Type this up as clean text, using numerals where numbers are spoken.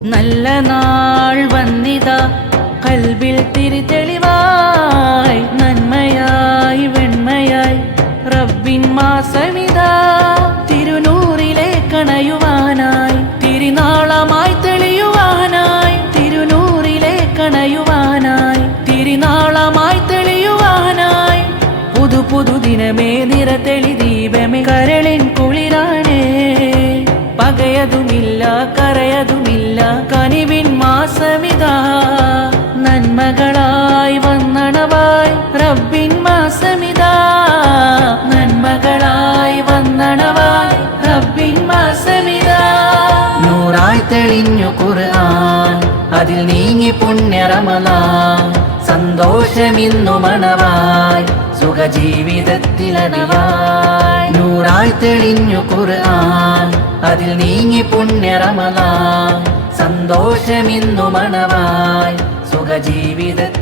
നല്ല നാൾ വന്നിതാ കൽബിൽ തിരിതെളിവായി നന്മയായി വെണ്മയായി റബ്ബിൻ മാസമിതാ തിരുനൂറിലെ കണയുവാനായി തിരുനാളമായി തെളിയുവാനായി തിരുനൂറിലെ കണയുവാനായി തിരുനാളമായി തെളിയുവാനായി പുതു പുതു ദിനമേ നിറതെളി ദീപമേ കരളിൻ കുളിരാണേ പകയതുമില്ല കരയതുമില്ല കനിവിൻ മാസമിതാ നന്മകളായി വന്നണവായി റബ്ബിൻ മാസമിതാ നന്മകളായി വന്നണവായി റബ്ബിൻ മാസമിതാ നൂറായി തെളിഞ്ഞു ഖുർആൻ അതിൽ നീങ്ങി പുണ്യ റമളാൻ സന്തോഷമിന്നു മണവായി സുഖജീവിതത്തിലനവായി നൂറായി തെളിഞ്ഞു ഖുർആൻ അതിൽ നീങ്ങി പുണ്യ റമളാൻ സന്തോഷമിന്നു മണവായി സുഖജീവിതത്തിൽ